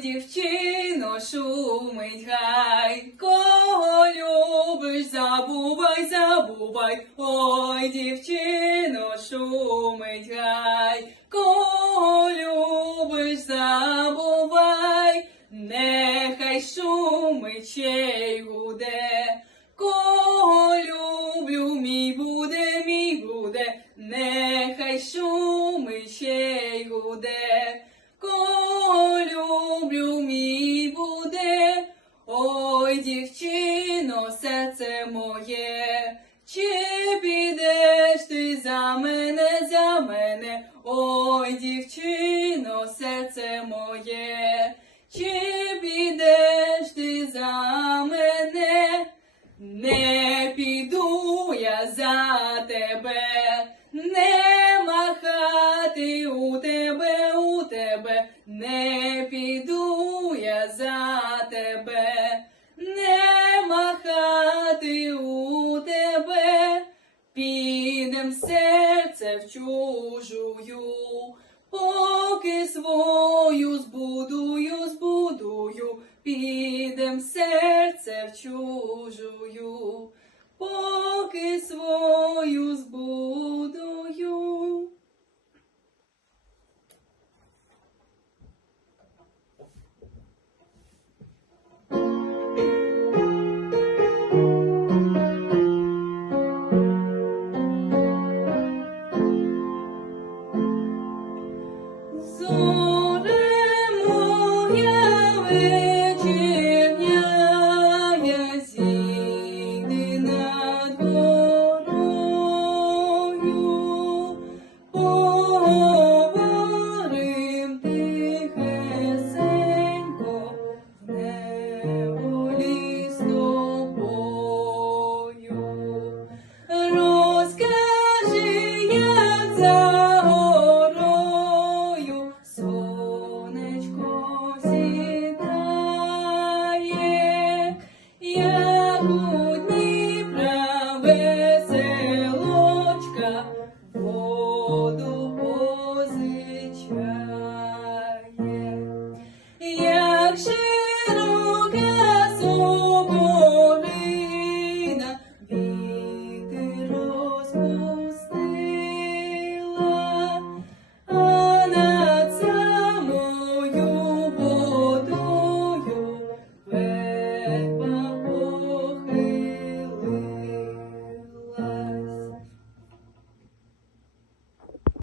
дівчино, шумить гай, кого любиш, забувай, забувай, ой, дівчино, шумить гай, кого любиш, забувай, нехай шумить ще й гуде, кого люблю, мій буде, мій буде, нехай шумить моє, чи підеш ти за мене, за мене, ой, дівчино, серце моє, чи підеш ти за мене? Не піду я за тебе, не махати у тебе, у тебе, не піду серце в чужую, поки свою збудую, збудую, підем серце в чужую, поки свою. son